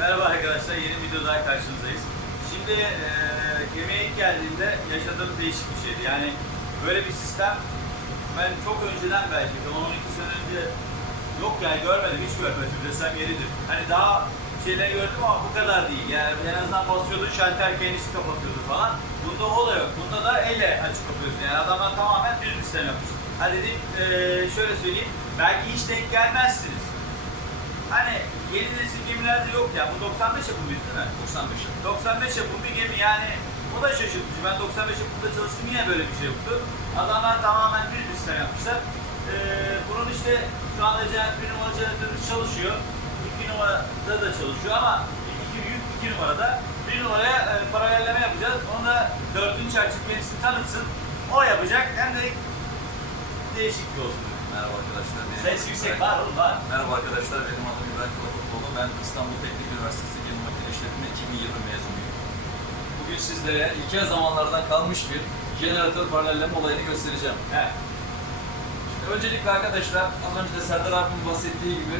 Merhaba arkadaşlar, yeni bir videoda karşınızdayız. Şimdi eee gemiye ilk geldiğimde yaşadığım değişik bir şeydi. Yani böyle bir sistem ben çok önceden belki de 10-12 sene önce yok yani görmedim, hiç görmedim desem yeridir. Hani daha şeyleri gördüm ama bu kadar değil. Yani en azından basıyordu, şalter kendisi kapatıyordu falan. Bunda o da yok. Bunda da elle açıp kapatıyorsun. Yani adamlar tamamen düz bir sistem yapmış. Ha dedim eee, şöyle söyleyeyim, belki hiç denk gelmezsiniz. Hani yeni nesil gemilerde yok ya. Bu 95 yapımı değil mi? 95. 95 yapımı bir gemi yani o da şaşırtıcı. Ben 95 yapımında çalıştım yine böyle bir şey yoktu. Adamlar tamamen bir sistem yapmışlar. Ee, bunun işte şu anda bir numara jeneratörümüz çalışıyor. 2 numarada da çalışıyor ama iki büyük 2 numarada. Bir numaraya e, paralelleme yapacağız. Onu da dördüncü açık kendisini tanıtsın. O yapacak. Hem de değişik bir olsun. Merhaba arkadaşlar. Benim Ses yüksek var oğlum var. Merhaba arkadaşlar. Benim adım İbrahim Kalakotoğlu. Ben İstanbul Teknik Üniversitesi Gemi Makine İşletme 2020 mezunuyum. Bugün sizlere ilkel zamanlardan kalmış bir jeneratör paralelleme olayını göstereceğim. Evet. Şimdi öncelikle arkadaşlar az önce de Serdar abimin bahsettiği gibi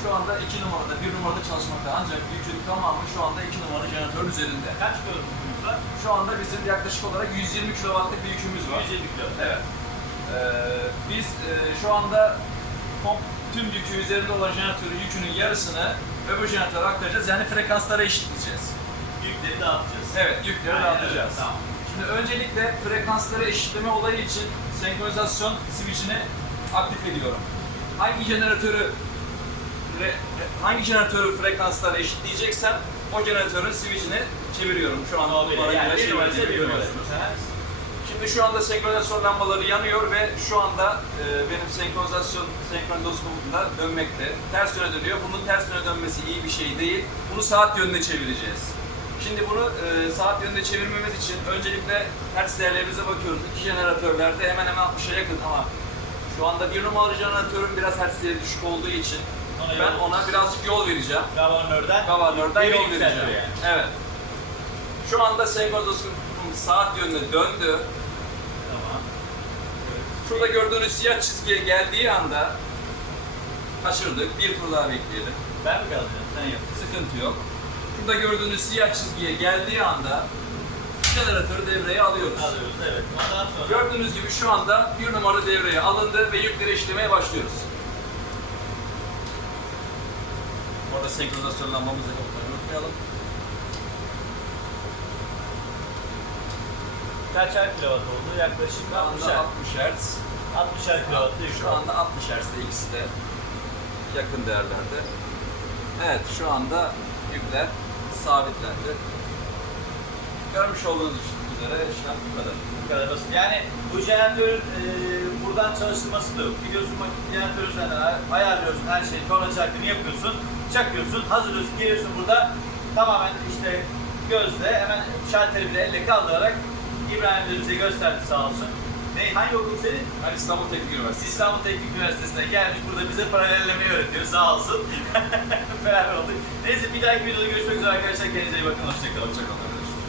şu anda 2 numarada, 1 numarada çalışmakta ancak yükün tamamı şu anda 2 numara jeneratörün üzerinde. Kaç kilo tutumuz var? Şu anda bizim yaklaşık olarak 120 kW'lık bir yükümüz var. 150 kilo. Evet. Ee, biz e, şu anda komp tüm yükü üzerinde olan jeneratörün yükünün yarısını öbür jeneratöre aktaracağız. Yani frekanslara eşitleyeceğiz. Yükleri dağıtacağız. Evet, yükleri Aynen dağıtacağız. öyle, Tamam. Şimdi öncelikle frekansları eşitleme olayı için senkronizasyon switch'ini aktif ediyorum. Hangi jeneratörü hangi jeneratörü frekanslara eşitleyeceksem o jeneratörün switch'ini çeviriyorum. Şu an numara yani ile bir Şimdi şu anda senkronizasyon lambaları yanıyor ve şu anda e, benim senkronizasyon senkronizoskopumda dönmekte. Ters yöne dönüyor. Bunun ters yöne dönmesi iyi bir şey değil. Bunu saat yönüne çevireceğiz. Şimdi bunu e, saat yönünde çevirmemiz için öncelikle hertz değerlerimize bakıyoruz. İki jeneratörlerde hemen hemen 60'a yakın ama şu anda bir numaralı jeneratörün biraz hertz değeri düşük olduğu için Ona ben ona birazcık yol vereceğim. Gavernörden Gavarlardan Devir yol vereceğim. yani. Evet. Şu anda senkronizasyon saat yönüne döndü. Şurada gördüğünüz siyah çizgiye geldiği anda kaçırdık. Bir tur daha bekleyelim. Ben mi kalacağım? Sen yap. Sıkıntı yok. Şurada gördüğünüz siyah çizgiye geldiği anda jeneratörü devreye alıyoruz. Alıyoruz evet. Ondan sonra Gördüğünüz gibi şu anda bir numara devreye alındı ve yükleri işlemeye başlıyoruz. Orada senkronizasyon lambamızı da kapatmayı unutmayalım. Kaçar kilowatt oldu? Yaklaşık Şu anda 60'ar. 60 Hz. 60'ar kilowatt değil Şu anda 60 Hz'de ikisi de yakın değerlerde. Evet şu anda yükler sabitlendi. Görmüş olduğunuz üzere işlem bu kadar. Bu kadar basit. Yani bu jeneratörün e, buradan çalıştırması da yok. Gidiyorsun bak jeneratörü sen ayarlıyorsun her şeyi. Torna çarkını yapıyorsun. Çakıyorsun. Hazırlıyorsun. Geliyorsun burada. Tamamen işte gözle hemen şalteri bile elle kaldırarak İbrahim de bize gösterdi sağ olsun. Ne, hangi okul senin? Ben İstanbul Teknik Üniversitesi. İstanbul Teknik Üniversitesi'ne gelmiş burada bize paralellemeyi öğretiyor sağ olsun. Beraber olduk. Neyse bir dahaki videoda görüşmek üzere arkadaşlar. Kendinize iyi bakın. Hoşçakalın. Hoşçakalın.